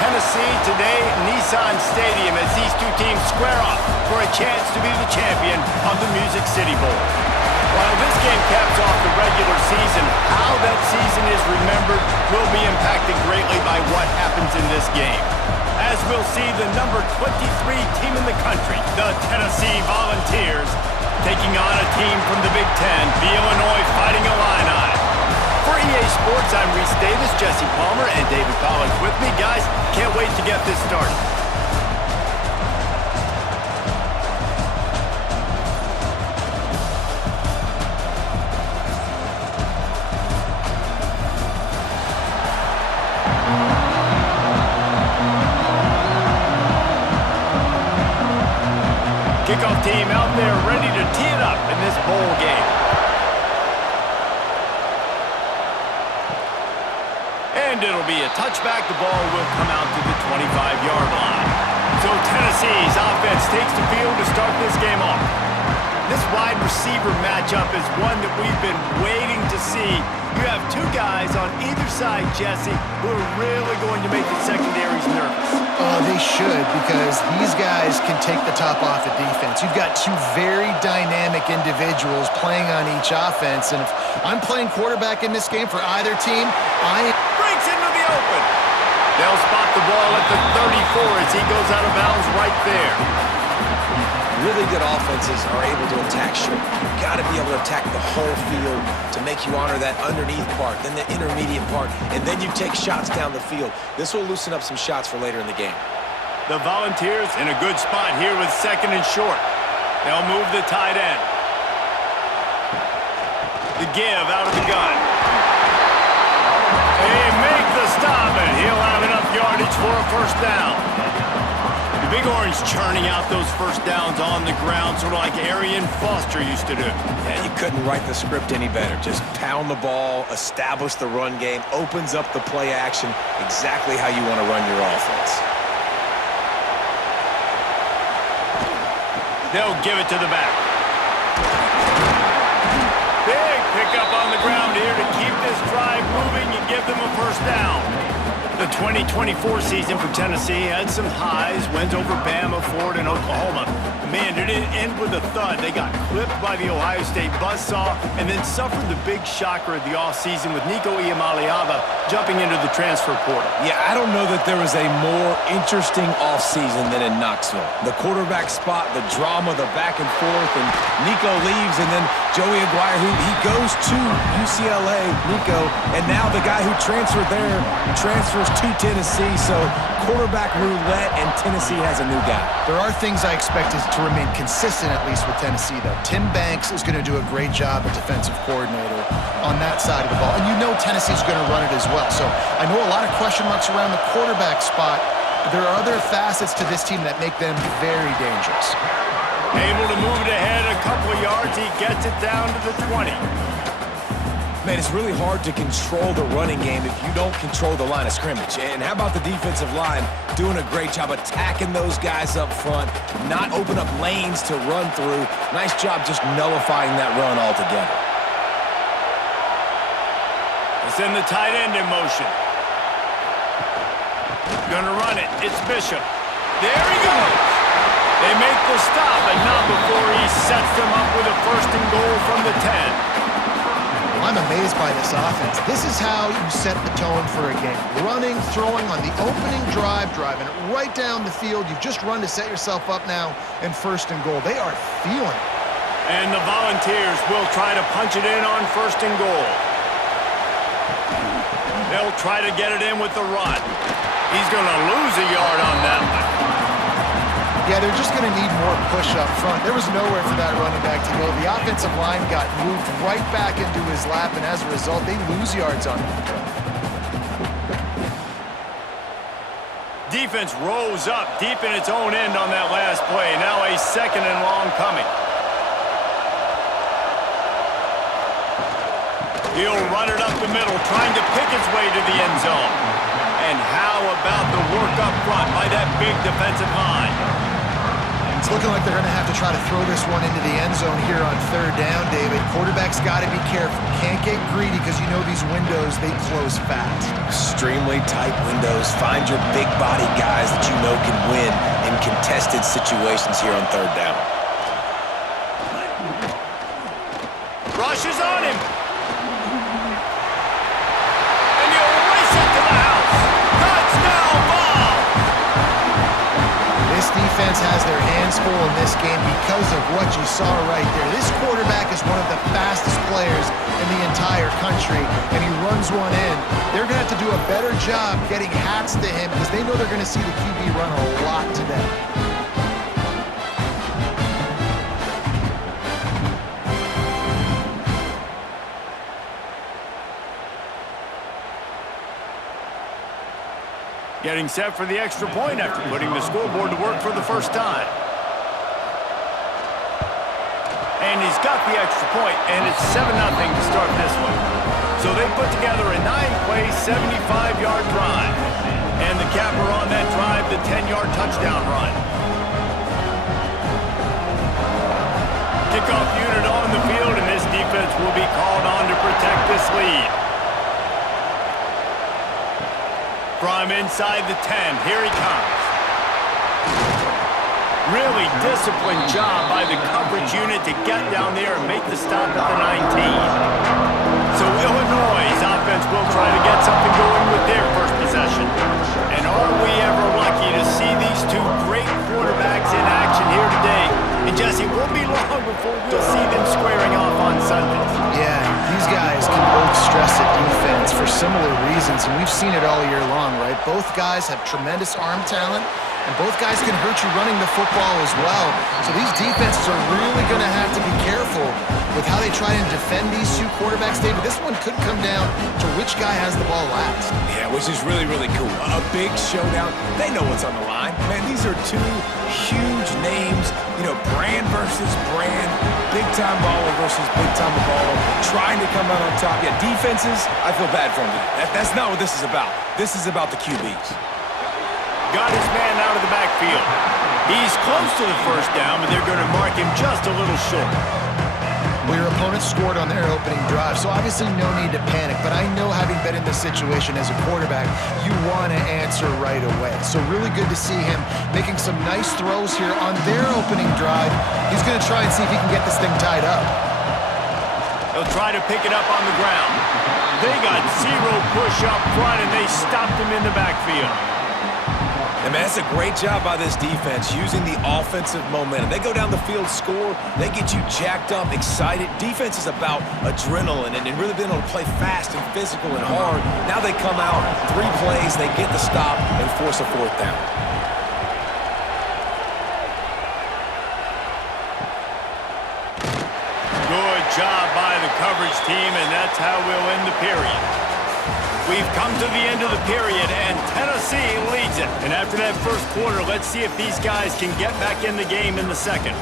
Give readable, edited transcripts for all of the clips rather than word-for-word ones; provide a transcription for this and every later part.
Tennessee today at Nissan Stadium as these two teams square off for a chance to be the champion of the Music City Bowl. While this game caps off the regular season, how that season is remembered will be impacted greatly by what happens in this game. As we'll see the number 23 team in the country, the Tennessee Volunteers, taking on a team from the Big Ten, the Illinois Fighting Illini. For EA Sports, I'm Reese Davis, Jesse Palmer, and David Pollack with me. Guys, can't wait to get this started. Kickoff team out there ready to tee it up in this bowl game. And it'll be a touchback. The ball will come out to the 25-yard line. So Tennessee's offense takes the field to start this game off. This wide receiver matchup is one that we've been waiting to see. You have two guys on either side, Jesse, who are really going to make the secondaries nervous. They should, because these guys can take the top off of defense. You've got two very dynamic individuals playing on each offense, and if I'm playing quarterback in this game for either team, breaks into the open. They'll spot the ball at the 34 as he goes out of bounds right there. Really good offenses are able to attack short. You've got to be able to attack the whole field to make you honor that underneath part, then the intermediate part, and then you take shots down the field. This will loosen up some shots for later in the game. The Volunteers in a good spot here with second and short. They'll move the tight end. The give out of the gun. They make the stop, and he'll have enough yardage for a first down. The Big Orange churning out those first downs on the ground, sort of like Arian Foster used to do. Yeah, you couldn't write the script any better. Just pound the ball, establish the run game, opens up the play action, exactly how you want to run your offense. They'll give it to the back. Big pickup on the ground here to keep this drive moving and give them a first down. The 2024 season for Tennessee had some highs, wins over Bama, Florida, and Oklahoma. Man, did it end with a thud. They got clipped by the Ohio State buzzsaw and then suffered the big shocker of the offseason with Nico Iamaleava jumping into the transfer portal. Yeah, I don't know that there was a more interesting offseason than in Knoxville. The quarterback spot, the drama, the back and forth, and Nico leaves, and then Joey Aguirre, he goes to UCLA, Nico, and now the guy who transferred there transfers to Tennessee, so quarterback roulette, and Tennessee has a new guy. There are things I expect to remain consistent, at least with Tennessee, though. Tim Banks is going to do a great job as defensive coordinator on that side of the ball, and you know Tennessee's going to run it as well. So I know a lot of question marks around the quarterback spot, but there are other facets to this team that make them very dangerous. Able to move it ahead a couple of yards. He gets it down to the 20. Man, it's really hard to control the running game if you don't control the line of scrimmage. And how about the defensive line doing a great job attacking those guys up front, not open up lanes to run through. Nice job just nullifying that run altogether. It's in the tight end in motion. Gonna run it. It's Bishop. There he goes. They make the stop, but not before he sets them up with a first and goal from the 10. I'm amazed by this offense. This is how you set the tone for a game. Running, throwing on the opening drive, driving it right down the field. You've just run to set yourself up now in first and goal. They are feeling it. And the Volunteers will try to punch it in on first and goal. They'll try to get it in with the run. He's going to lose a yard on that one. Yeah, they're just going to need more push up front. There was nowhere for that running back to go. The offensive line got moved right back into his lap, and as a result, they lose yards on that play. Defense rose up deep in its own end on that last play. Now a second and long coming. He'll run it up the middle, trying to pick his way to the end zone. And how about the work up front by that big defensive line? It's looking like they're going to have to try to throw this one into the end zone here on third down, David. Quarterback's got to be careful. Can't get greedy because you know these windows, they close fast. Extremely tight windows. Find your big body guys that you know can win in contested situations here on third down. Rush is on him. And he'll race it to the house. Touchdown ball. This defense has their hands full in this game because of what you saw right there. This quarterback is one of the fastest players in the entire country, and he runs one in. They're going to have to do a better job getting hats to him because they know they're going to see the QB run a lot today. Getting set for the extra point after putting the scoreboard to work for the first time. And he's got the extra point, and it's 7-0 to start this one. So they put together a 9-play, 75-yard drive. And the capper on that drive, the 10-yard touchdown run. Kickoff unit on the field, and this defense will be called on to protect this lead. From inside the 10, here he comes. Really disciplined job by the coverage unit to get down there and make the stop at the 19. So Illinois' offense will try to get something going with their first possession. And are we ever lucky to see these two great quarterbacks in action here today? And Jesse, it won't be long before we'll see them squaring off on Sunday. Yeah, these guys can both stress a defense for similar reasons, and we've seen it all year long, right? Both guys have tremendous arm talent, and both guys can hurt you running the football as well. So these defenses are really going to have to be careful with how they try and defend these two quarterbacks, David. This one could come down to which guy has the ball last. Yeah, which is really, really cool. A big showdown. They know what's on the line. Man, these are two huge names. You know, brand versus brand. Big-time baller versus big-time baller. Trying to come out on top. Yeah, defenses, I feel bad for them today. That's not what this is about. This is about the QBs. Got his man out of the backfield. He's close to the first down, but they're going to mark him just a little short. Well, your opponent scored on their opening drive, so obviously no need to panic. But I know, having been in this situation as a quarterback, you want to answer right away. So really good to see him making some nice throws here on their opening drive. He's going to try and see if he can get this thing tied up. They'll try to pick it up on the ground. They got zero push up front, and they stopped him in the backfield. And man, that's a great job by this defense, using the offensive momentum. They go down the field, score, they get you jacked up, excited. Defense is about adrenaline and really being able to play fast and physical and hard. Now they come out, 3 plays, they get the stop and force a fourth down. Good job by the coverage team, and that's how we'll end the period. We've come to the end of the period, and Tennessee leads it. And after that first quarter, let's see if these guys can get back in the game in the second.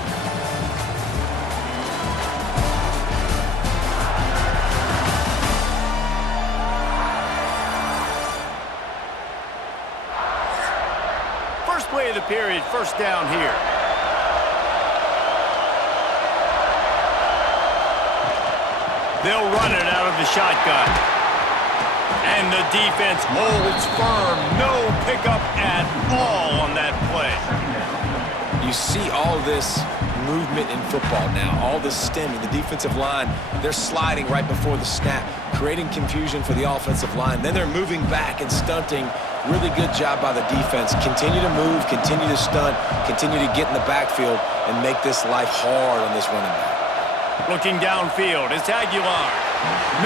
First play of the period, first down here. They'll run it out of the shotgun. And the defense holds firm. No pickup at all on that play. You see all this movement in football now, all this stemming. The defensive line, they're sliding right before the snap, creating confusion for the offensive line. Then they're moving back and stunting. Really good job by the defense. Continue to move, continue to stunt, continue to get in the backfield and make this life hard on this running back. Looking downfield, it's Aguilar.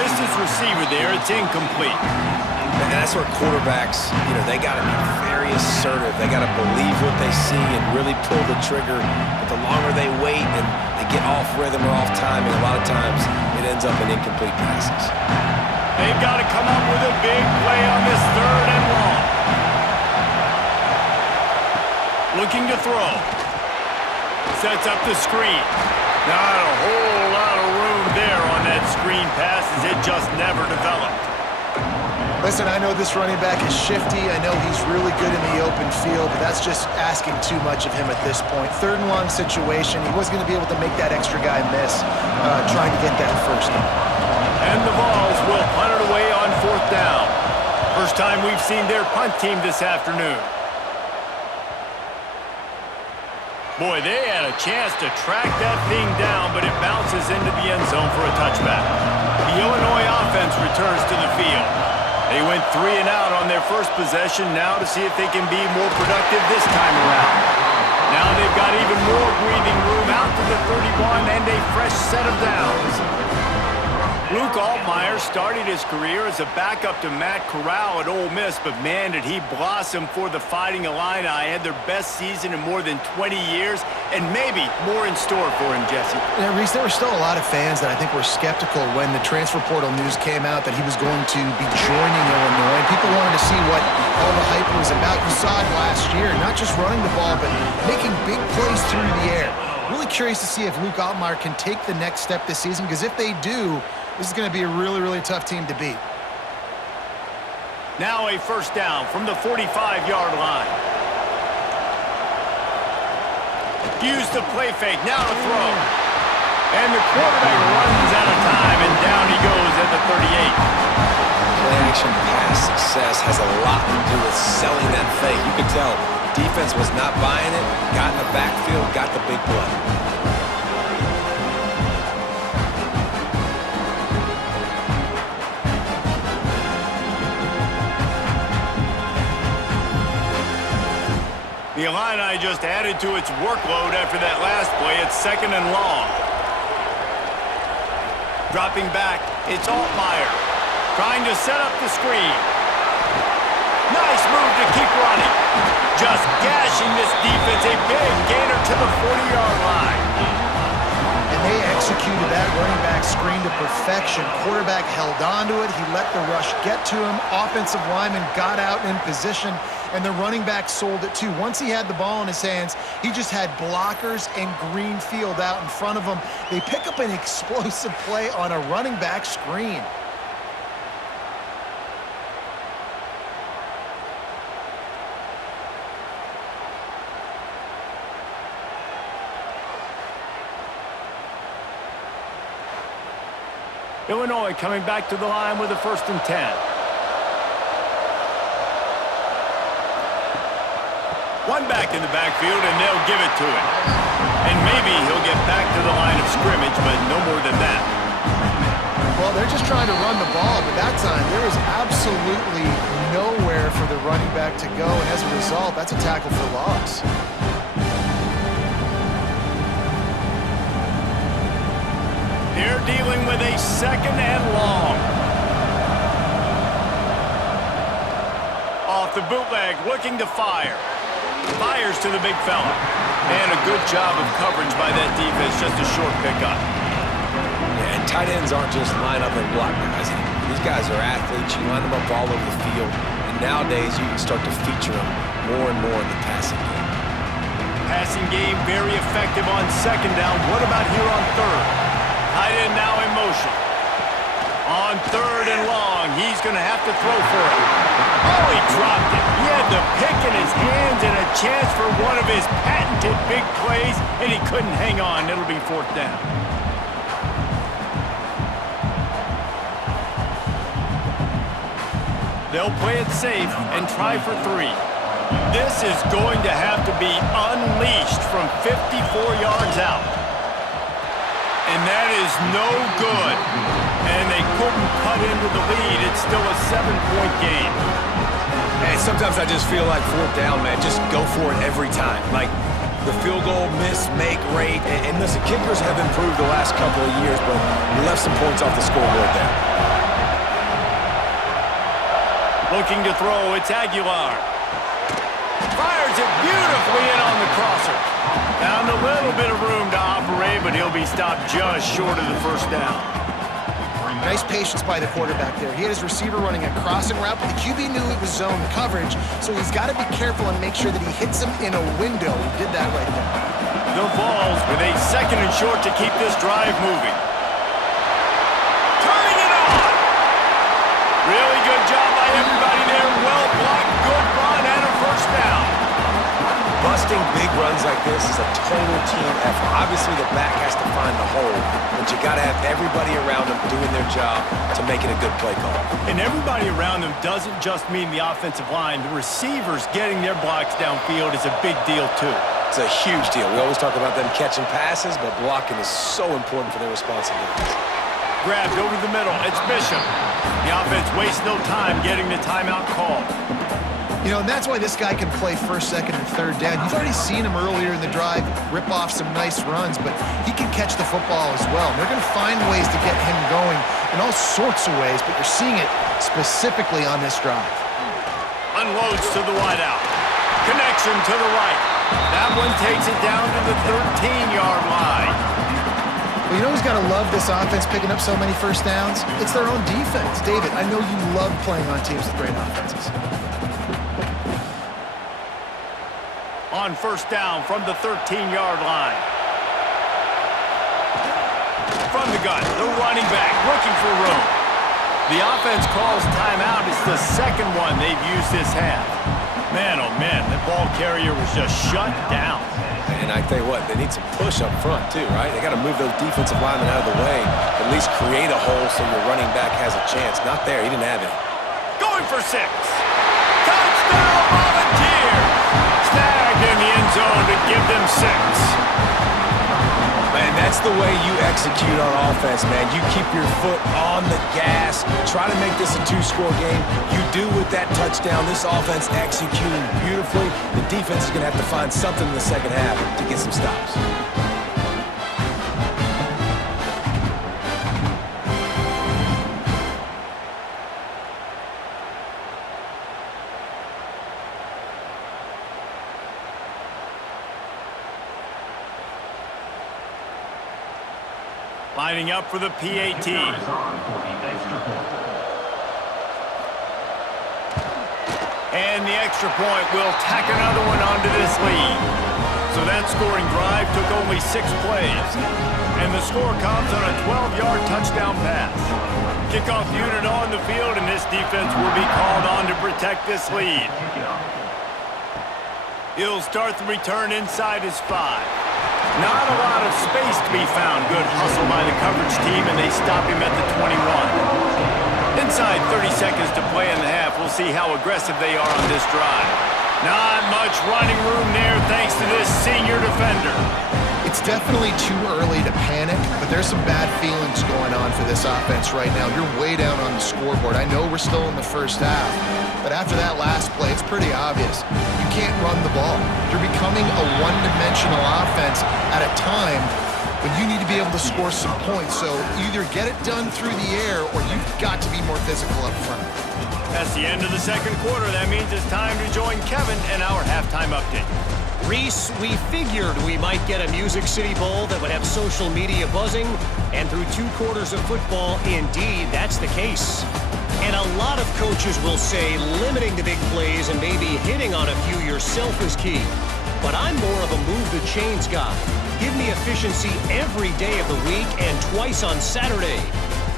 Missed his receiver there, it's incomplete. And that's where quarterbacks, you know, they got to be very assertive. They got to believe what they see and really pull the trigger. But the longer they wait and they get off rhythm or off timing, a lot of times it ends up in incomplete passes. They've got to come up with a big play on this third and long. Looking to throw. Sets up the screen. Not a whole lot of room there on that screen pass, as it just never developed. Listen, I know this running back is shifty. I know he's really good in the open field, but that's just asking too much of him at this point. 3rd and long situation. He wasn't going to be able to make that extra guy miss trying to get that first down. And the Vols will punt it away on 4th down. First time we've seen their punt team this afternoon. Boy, they had a chance to track that thing down, but it bounces into the end zone for a touchback. The Illinois offense returns to the field. They went 3 and out on their first possession, now to see if they can be more productive this time around. Now they've got even more breathing room out to the 31 and a fresh set of downs. Luke Altmaier started his career as a backup to Matt Corral at Ole Miss, but man, did he blossom for the Fighting Illini. Had their best season in more than 20 years, and maybe more in store for him, Jesse. Yeah, Reese, there were still a lot of fans that I think were skeptical when the transfer portal news came out that he was going to be joining Illinois. People wanted to see what all the hype was about. You saw it last year, not just running the ball, but making big plays through the air. Really curious to see if Luke Altmaier can take the next step this season, because if they do, this is going to be a really, really tough team to beat. Now a first down from the 45-yard line. Use the play fake, now to throw. And the quarterback runs out of time, and down he goes at the 38. Play-action pass success has a lot to do with selling that fake. You could tell defense was not buying it, got in the backfield, got the big play. The Illini just added to its workload after that last play. It's 2nd and long. Dropping back, it's Altmaier. Trying to set up the screen. Nice move to keep running. Just gashing this defense. A big gainer to the 40-yard line. And they executed that running back screen to perfection. Quarterback held on to it. He let the rush get to him. Offensive lineman got out in position, and the running back sold it too. Once he had the ball in his hands, he just had blockers and green field out in front of him. They pick up an explosive play on a running back screen. Illinois coming back to the line with a 1st and 10. One back in the backfield, and they'll give it to him. And maybe he'll get back to the line of scrimmage, but no more than that. Well, they're just trying to run the ball, but that time there was absolutely nowhere for the running back to go, and as a result, that's a tackle for loss. They're dealing with a 2nd and long. Off the bootleg, looking to fire. Fires to the big fella. And a good job of coverage by that defense, just a short pickup. Yeah, and tight ends aren't just line up and block guys anymore. These guys are athletes. You line them up all over the field. And nowadays, you can start to feature them more and more in the passing game. Passing game very effective on 2nd down. What about here on 3rd? Tight end now in motion. On 3rd and long, he's going to have to throw for it. Oh, he dropped it. He had the pick in his hands and a chance for one of his patented big plays, and he couldn't hang on. It'll be 4th down. They'll play it safe and try for 3. This is going to have to be unleashed from 54 yards out. And that is no good. And they couldn't cut into the lead. It's still a 7-point game. And sometimes I just feel like 4th down, man, just go for it every time. Like the field goal miss-make rate. And listen, kickers have improved the last couple of years, but we left some points off the scoreboard there. Looking to throw, it's Aguilar. Fires it beautifully in on the crosser. Found a little bit of room to operate, but he'll be stopped just short of the 1st down. Nice patience by the quarterback there. He had his receiver running a crossing route, but the QB knew it was zone coverage, so he's got to be careful and make sure that he hits him in a window. He did that right there. The Vols with a 2nd and short to keep this drive moving. Turning it on! Really good job by Busting big runs like this is a total team effort. Obviously, the back has to find the hole, but you got to have everybody around them doing their job to make it a good play call. And everybody around them doesn't just mean the offensive line. The receivers getting their blocks downfield is a big deal, too. It's a huge deal. We always talk about them catching passes, but blocking is so important for their responsibilities. Grabbed over the middle. It's Bishop. The offense wastes no time getting the timeout called. You know, and that's why this guy can play first, second, and third down. You've already seen him earlier in the drive rip off some nice runs, but he can catch the football as well. And they're going to find ways to get him going in all sorts of ways, but you're seeing it specifically on this drive. Unloads to the wideout. Connection to the right. That one takes it down to the 13-yard line. Well, you know who's got to love this offense picking up so many first downs? It's their own defense. David, I know you love playing on teams with great offenses. On first down from the 13-yard line. From the gun, the running back looking for room. The offense calls timeout. It's the second one they've used this half. Man, oh man, the ball carrier was just shut down. And I tell you what, they need some push up front too, right? They got to move those defensive linemen out of the way, at least create a hole so your running back has a chance. Not there, he didn't have it. Going for 6. Touchdown, Volunteers! Snagged in the end zone to give them 6. Man, that's the way you execute on offense, man. You keep your foot on the gas. Try to make this a 2-score game. You do with that touchdown. This offense executing beautifully. The defense is going to have to find something in the second half to get some stops. Lining up for the PAT. And the extra point will tack another one onto this lead. So that scoring drive took only 6 plays. And the score comes on a 12-yard touchdown pass. Kickoff unit on the field, and this defense will be called on to protect this lead. He'll start the return inside his 5. Not a lot of space to be found. Good hustle by the coverage team, and they stop him at the 21. Inside 30 seconds to play in the half. We'll see how aggressive they are on this drive. Not much running room there thanks to this senior defender. It's definitely too early to panic, but there's some bad feelings going on for this offense right now. You're way down on the scoreboard. I know we're still in the first half, but after that last play, it's pretty obvious. You can't run the ball. You're becoming a one-dimensional offense at a time when you need to be able to score some points. So either get it done through the air or you've got to be more physical up front. That's the end of the second quarter. That means it's time to join Kevin and our halftime update. Reese, we figured we might get a Music City Bowl that would have social media buzzing, and through 2 quarters of football, indeed, that's the case. And a lot of coaches will say limiting the big plays and maybe hitting on a few yourself is key. But I'm more of a move the chains guy. Give me efficiency every day of the week and twice on Saturday.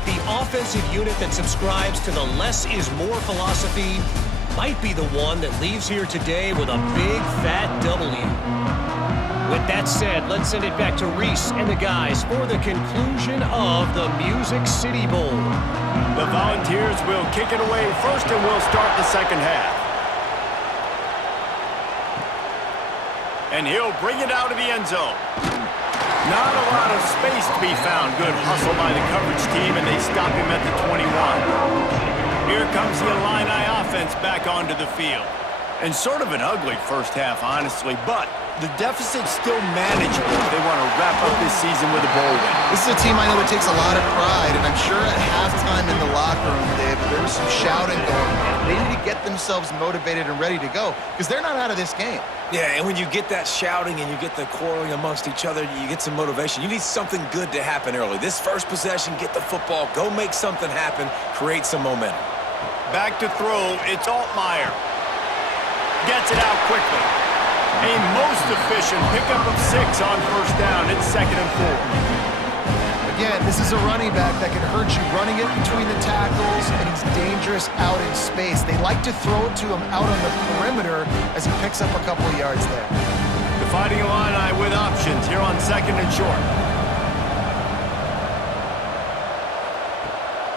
The offensive unit that subscribes to the less is more philosophy might be the one that leaves here today with a big fat W. With that said, let's send it back to Reese and the guys for the conclusion of the Music City Bowl. The Volunteers will kick it away first, and we'll start the second half. And he'll bring it out of the end zone. Not a lot of space to be found. Good hustle by the coverage team, and they stop him at the 21. Here comes the Illini offense back onto the field. And sort of an ugly first half, honestly, but the deficit's still manageable if they want to wrap up this season with a bowl win. This is a team I know that takes a lot of pride, and I'm sure at halftime in the locker room, Dave, there was some shouting going on. They need to get themselves motivated and ready to go, because they're not out of this game. Yeah, and when you get that shouting and you get the quarreling amongst each other, you get some motivation. You need something good to happen early. This first possession, get the football, go make something happen, create some momentum. Back to throw, it's Altmaier. Gets it out quickly. A most efficient pickup of 6 on first down. It's 2nd and 4. Again, this is a running back that can hurt you running it between the tackles, and he's dangerous out in space. They like to throw it to him out on the perimeter as he picks up a couple of yards there. fighting Illini with options here on 2nd and short.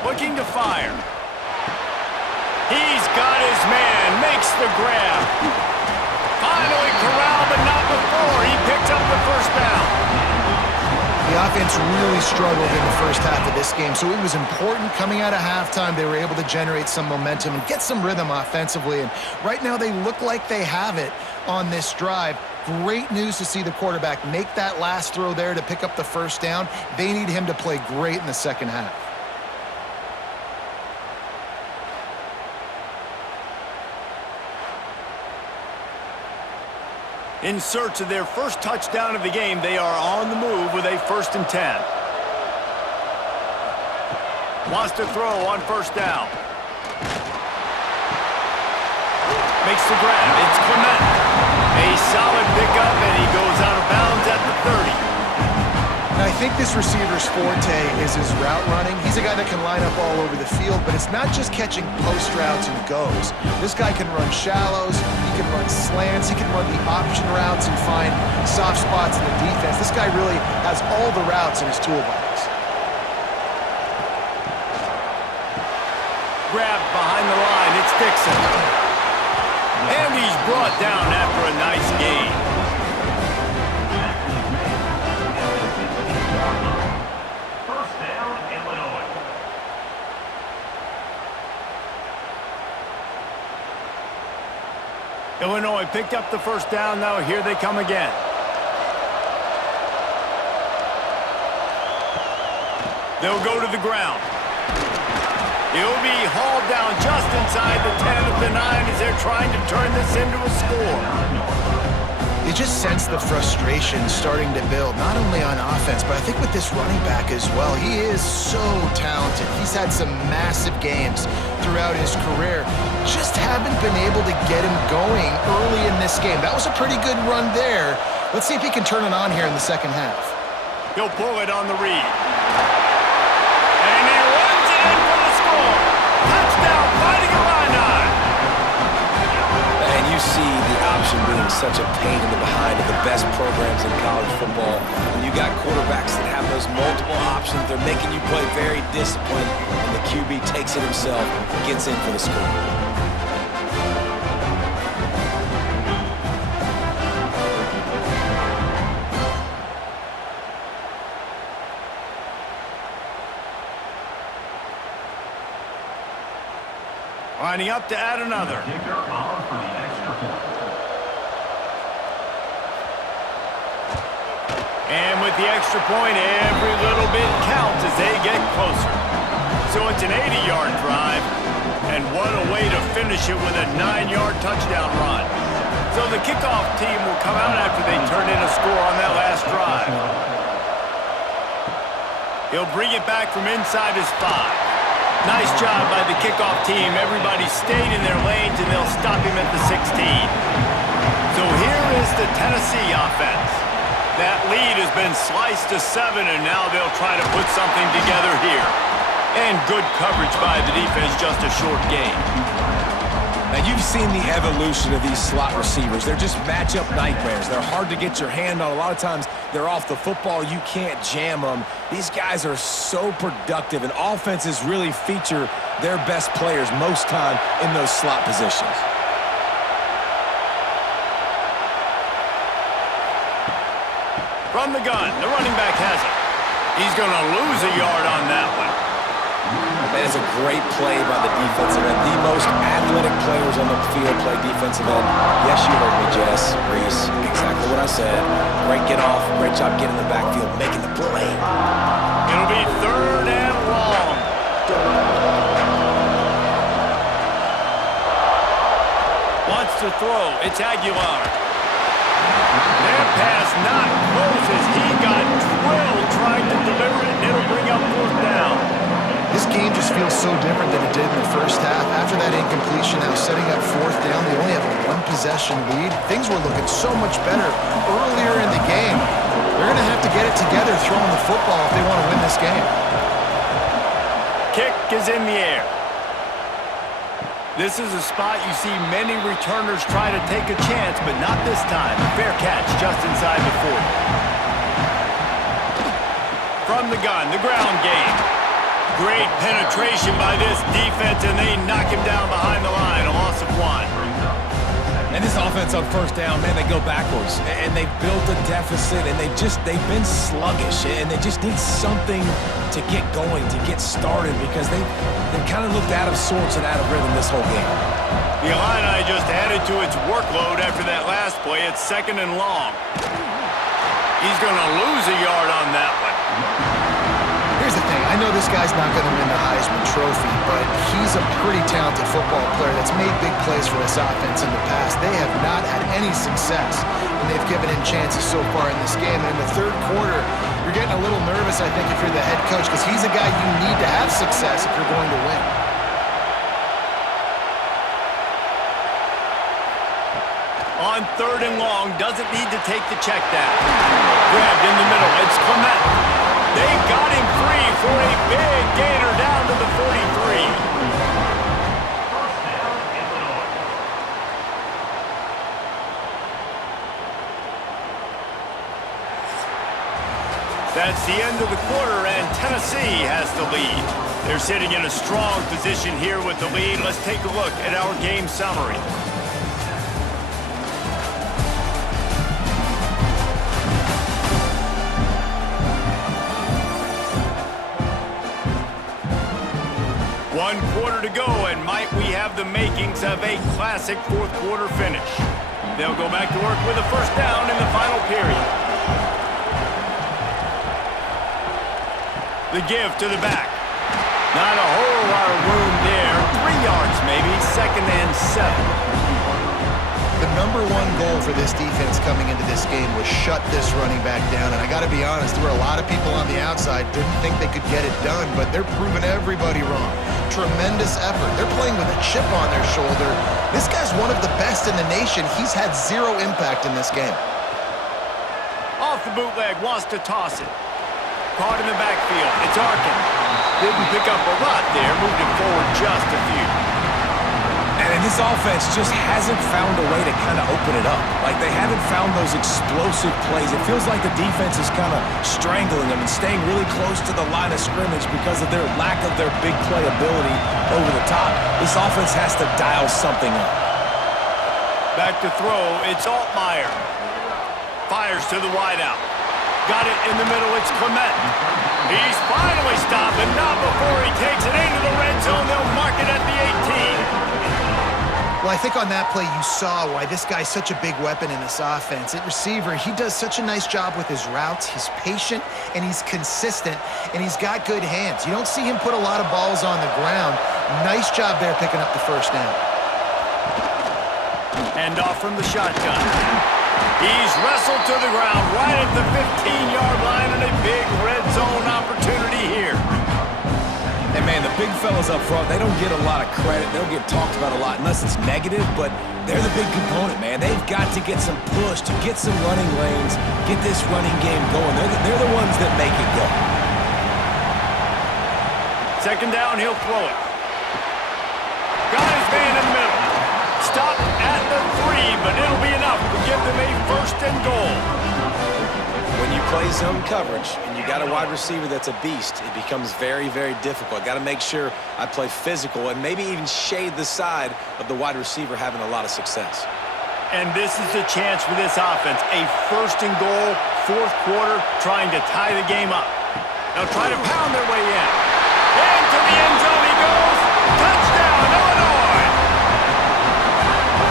Looking to fire. He's got his man, makes the grab. Finally corralled, but not before. He picked up the first down. The offense really struggled in the first half of this game, so it was important coming out of halftime. They were able to generate some momentum and get some rhythm offensively, and right now they look like they have it on this drive. Great news to see the quarterback make that last throw there to pick up the first down. They need him to play great in the second half. In search of their first touchdown of the game, they are on the move with a 1st and 10. Wants to throw on first down. Makes the grab. It's Clement. A solid pickup, and he goes out of bounds at the 30. Now, I think this receiver's forte is his route running. He's a guy that can line up all over the field, but it's not just catching post routes and goes. This guy can run shallows, he can run slants, he can run the option routes and find soft spots in the defense. This guy really has all the routes in his toolbox. Grabbed behind the line, it's Dixon. And he's brought down after a nice gain. Illinois picked up the first down. Now here they come again. They'll go to the ground. He'll be hauled down just inside the 10 of the 9 as they're trying to turn this into a score. You just sense the frustration starting to build, not only on offense, but I think with this running back as well. He is so talented. He's had some massive games throughout his career. Just haven't been able to get him going early in this game. That was a pretty good run there. Let's see if he can turn it on here in the second half. He'll pull it on the read. And he runs it in for the score. Touchdown, Fighting Illini. And you see the option being such a pain in the behind of the best programs in college football. When you got quarterbacks that have those multiple options, they're making you play very disciplined, and the QB takes it himself, gets in for the score. Lining up to add another. And with the extra point, every little bit counts as they get closer. So it's an 80-yard drive, and what a way to finish it with a 9-yard touchdown run. So the kickoff team will come out after they turn in a score on that last drive. He'll bring it back from inside his 5. Nice job by the kickoff team. Everybody stayed in their lanes, and they'll stop him at the 16. So here is the Tennessee offense. That lead has been sliced to 7, and now they'll try to put something together here. And good coverage by the defense, just a short gain. Now, you've seen the evolution of these slot receivers. They're just matchup nightmares. They're hard to get your hand on. A lot of times, they're off the football. You can't jam them. These guys are so productive, and offenses really feature their best players most time in those slot positions. From the gun, the running back has it. He's going to lose a yard on that one. That is a great play by the defensive end. The most athletic players on the field play defensive end. Yes, you heard me, Jess, Reese. Exactly what I said. Great get off. Great job getting in the backfield, making the play. It'll be 3rd and long. Wants to throw. It's Aguilar. Their pass not close as he got drilled trying to deliver it, and it'll bring up 4th down. This game just feels so different than it did in the first half. After that incompletion, now setting up 4th down, they only have a 1-possession lead. Things were looking so much better earlier in the game. They're going to have to get it together throwing the football if they want to win this game. Kick is in the air. This is a spot you see many returners try to take a chance, but not this time. A fair catch just inside the 40. From the gun, the ground game. Great penetration by this defense, and they knock him down behind the line. A loss of 1. And this offense on first down, man, they go backwards. And they've built a deficit, and they've been sluggish. And they just need something to get going, to get started, because they've kind of looked out of sorts and out of rhythm this whole game. The Illini just added to its workload after that last play. It's 2nd and long. He's going to lose a yard on that one. Here's the thing. I know this guy's not going to win the Heisman Trophy, but he's a pretty talented football player that's made big plays for this offense in the past. They have not had any success, and they've given him chances so far in this game. And in the third quarter, you're getting a little nervous, I think, if you're the head coach, because he's a guy you need to have success if you're going to win. On 3rd and long, doesn't need to take the check down. Grabbed in the middle. It's Clement. They got him free for a big gainer down to the 43. That's the end of the quarter, and Tennessee has the lead. They're sitting in a strong position here with the lead. Let's take a look at our game summary. One quarter to go, and might we have the makings of a classic fourth quarter finish. They'll go back to work with a first down in the final period. The give to the back. Not a whole lot of room there. 3 yards maybe, 2nd and 7. The number one goal for this defense coming into this game was shut this running back down. And I got to be honest, there were a lot of people on the outside didn't think they could get it done, but they're proving everybody wrong. Tremendous effort. They're playing with a chip on their shoulder. This guy's one of the best in the nation. He's had zero impact in this game. Off the bootleg, wants to toss it. Caught in the backfield. It's Arkin. Didn't pick up a lot there. Moved it forward just a few. And this offense just hasn't found a way to kind of open it up. Like, they haven't found those explosive plays. It feels like the defense is kind of strangling them and staying really close to the line of scrimmage because of their lack of their big play ability over the top. This offense has to dial something up. Back to throw. It's Altmaier. Fires to the wideout. Got it in the middle. It's Clement. He's finally stopped, but not before he takes it into the red zone. They'll mark it at the 18. Well, I think on that play you saw why this guy's such a big weapon in this offense. At receiver, he does such a nice job with his routes. He's patient, and he's consistent, and he's got good hands. You don't see him put a lot of balls on the ground. Nice job there picking up the first down. Hand off from the shotgun. He's wrestled to the ground right at the 15-yard line, and a big red zone opportunity here. And, man, the big fellas up front, they don't get a lot of credit. They don't get talked about a lot unless it's negative, but they're the big component, man. They've got to get some push, to get some running lanes, get this running game going. They're the ones that make it go. 2nd down, he'll throw it. Got his man in the middle. Stopped at the 3, but it'll be enough to give them a 1st and goal. When you play zone coverage and you got a wide receiver that's a beast, it becomes very, very difficult. Got to make sure I play physical and maybe even shade the side of the wide receiver having a lot of success. And this is the chance for this offense. A 1st and goal, 4th quarter, trying to tie the game up. They'll try to pound their way in. Into the end zone he goes. Touchdown, Illinois!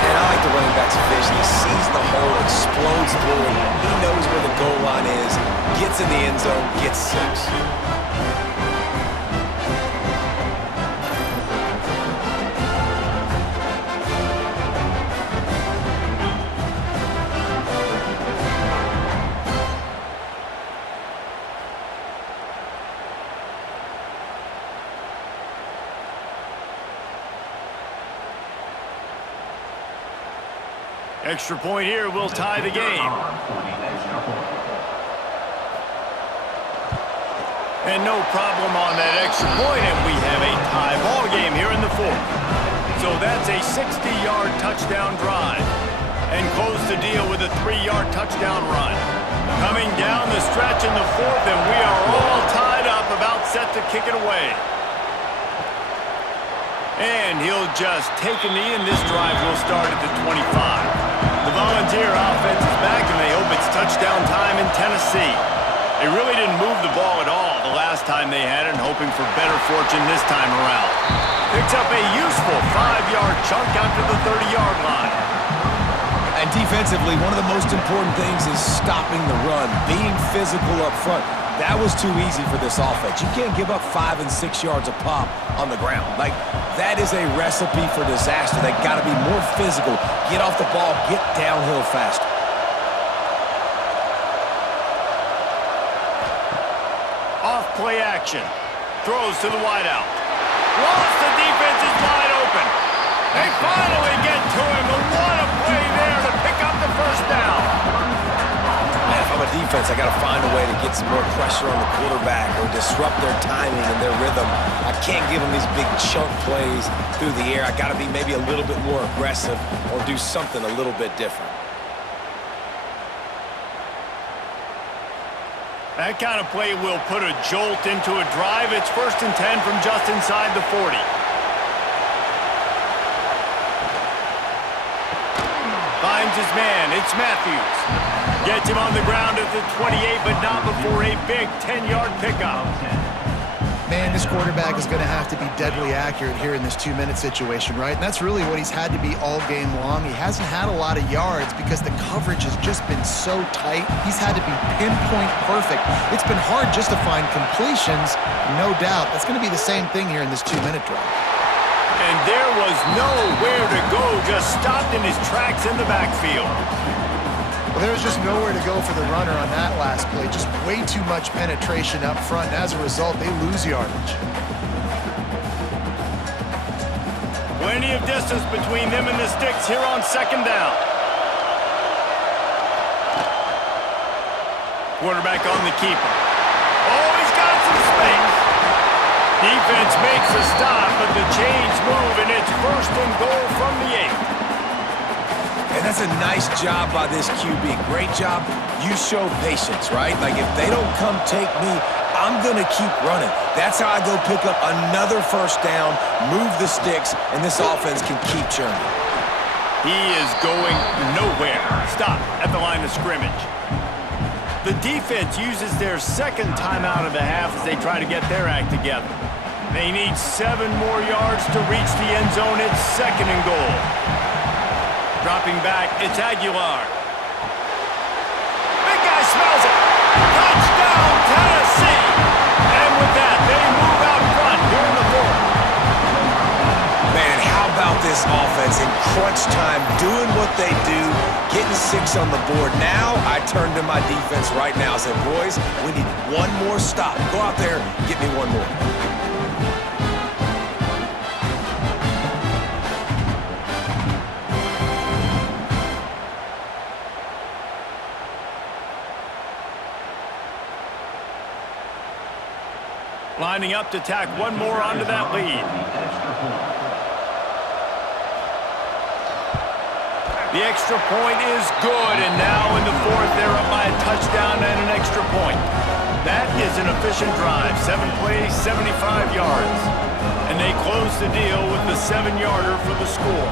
And I like the running back's vision. He sees the hole, explodes through it. He knows where the goal line is, gets in the end zone, gets 6. Extra point here will tie the game. And no problem on that extra point, and we have a tie ball game here in the 4th. So So that's a 60-yard touchdown drive. And close the deal with a 3-yard touchdown run. Coming down the stretch in the fourth, and we are all tied up, about set to kick it away. And he'll just take a knee, and this drive will start at the 25. The Volunteer offense is back, and they hope it's touchdown time in Tennessee. They really didn't move the ball at all the last time they had it, and hoping for better fortune this time around. Picks up a useful 5-yard chunk out to the 30-yard line. And defensively, one of the most important things is stopping the run, being physical up front. That was too easy for this offense. You can't give up 5 and 6 yards a pop on the ground. Like, that is a recipe for disaster. They got to be more physical, get off the ball, get downhill faster. Off play action. Throws to the wideout. Lost, the defense is wide open. They finally get to him, and what a play there to pick up the first down. Man, if I'm a defense, I got to find a way to get some more pressure on the quarterback or disrupt their timing and their rhythm. I can't give them these big chunk plays through the air. I got to be maybe a little bit more aggressive or do something a little bit different. That kind of play will put a jolt into a drive. It's 1st and 10 from just inside the 40. Finds his man. It's Matthews. Gets him on the ground at the 28, but not before a big 10-yard pickup. Man, this quarterback is going to have to be deadly accurate here in this 2-minute situation, right? And that's really what he's had to be all game long. He hasn't had a lot of yards because the coverage has just been so tight. He's had to be pinpoint perfect. It's been hard just to find completions, no doubt. That's going to be the same thing here in this 2-minute drive. And there was nowhere to go, just stopped in his tracks in the backfield. Well, there was just nowhere to go for the runner on that last play. Just way too much penetration up front, and as a result, they lose yardage. Plenty of distance between them and the sticks here on 2nd down. Quarterback on the keeper. Oh, he's got some space. Defense makes a stop, but the chains move, and it's 1st and goal from the 8. And that's a nice job by this QB. Great job. You show patience, right? Like, if they don't come take me, I'm going to keep running. That's how I go pick up another 1st down, move the sticks, and this offense can keep churning. He is going nowhere. Stop at the line of scrimmage. The defense uses their 2nd timeout of the half as they try to get their act together. They need 7 more yards to reach the end zone. It's 2nd and goal. Dropping back, it's Aguilar. Big guy smells it. Touchdown, Tennessee! And with that, they move out front here in the 4th. Man, how about this offense in crunch time, doing what they do, getting 6 on the board. Now I turn to my defense right now and say, boys, we need one more stop. Go out there, get me one more. Lining up to tack one more onto that lead. The extra point is good, and now in the 4th, they're up by a touchdown and an extra point. That is an efficient drive. 7 plays, 75 yards. And they close the deal with the 7-yarder for the score.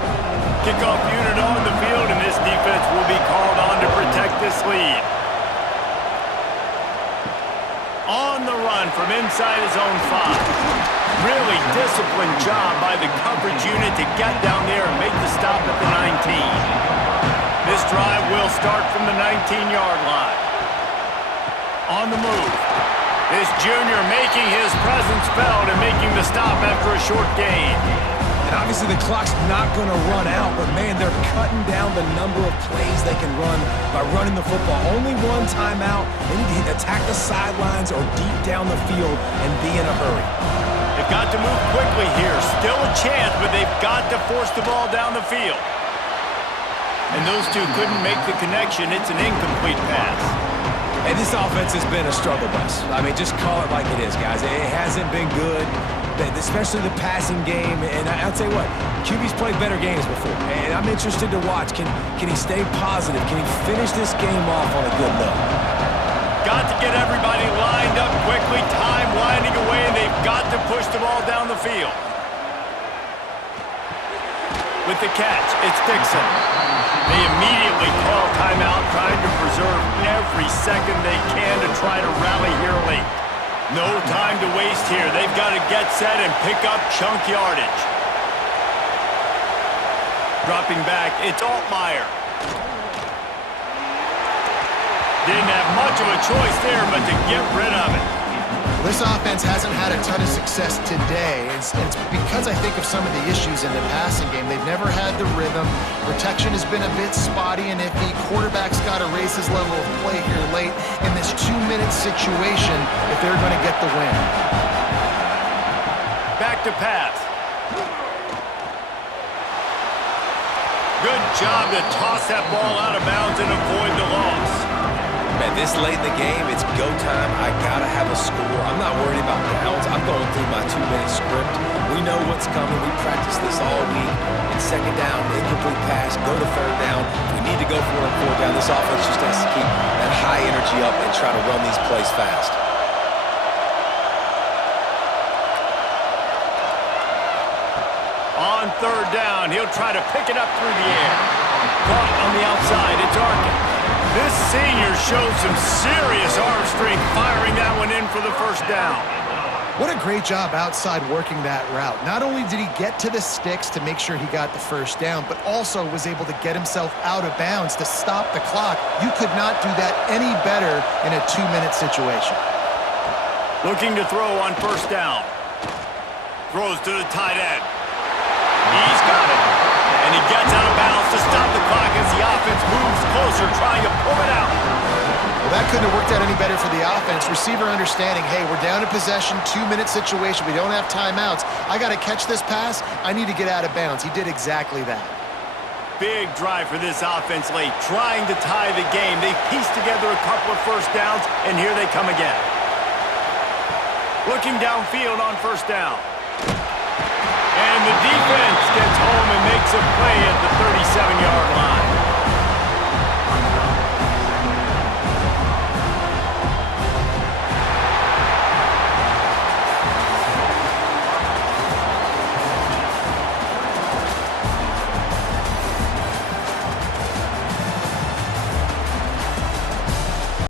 Kickoff unit on the field, and this defense will be called on to protect this lead. On the run from inside his own 5. Really disciplined job by the coverage unit to get down there and make the stop at the 19. This drive will start from the 19-yard line. On the move. This junior making his presence felt and making the stop after a short gain. And obviously the clock's not going to run out, but man, they're cutting down the number of plays they can run by running the football. Only one timeout. They need to attack the sidelines or deep down the field and be in a hurry. They've got to move quickly here. Still a chance, but they've got to force the ball down the field. And those two couldn't make the connection. It's an incomplete pass. And this offense has been a struggle bus. I mean, just call it like it is, guys. It hasn't been good. especially the passing game. And I'll tell you what, QB's played better games before, and I'm interested to watch. Can he stay positive? Can he finish this game off on a good note? Got to get everybody lined up quickly, time winding away, and they've got to push the ball down the field. With the catch, it's Dixon. They immediately call timeout, trying to preserve every second they can to try to rally here late. No time to waste here. They've got to get set and pick up chunk yardage. Dropping back, it's Altmaier. Didn't have much of a choice there, but to get rid of it. This offense hasn't had a ton of success today. It's because I think of some of the issues in the passing game. They've never had the rhythm. Protection has been a bit spotty and iffy. Quarterback's got to raise his level of play here late in this 2-minute situation if they're going to get the win. Back to pass. Good job to toss that ball out of bounds and avoid the loss. Man, this late in the game, it's go time. I gotta have a score. I'm not worried about downs. I'm going through my 2-minute script. We know what's coming. We practiced this all week. In second down, incomplete pass, go to third down. If we need to go for it on fourth down, this offense just has to keep that high energy up and try to run these plays fast. On third down, he'll try to pick it up through the air. Caught on the outside, it's Arkin. This senior showed some serious arm strength firing that one in for the first down. What a great job outside working that route. Not only did he get to the sticks to make sure he got the first down, but also was able to get himself out of bounds to stop the clock. You could not do that any better in a 2-minute situation. Looking to throw on first down. Throws to the tight end. He's got it. And he gets out of bounds to stop the clock as the offense moves closer, trying to pull it out. Well, that couldn't have worked out any better for the offense. Receiver understanding, hey, we're down in possession, 2-minute situation. We don't have timeouts. I got to catch this pass. I need to get out of bounds. He did exactly that. Big drive for this offense late, trying to tie the game. They pieced together a couple of first downs, and here they come again. Looking downfield on first down. And the defense gets home and makes a play at the 37-yard line.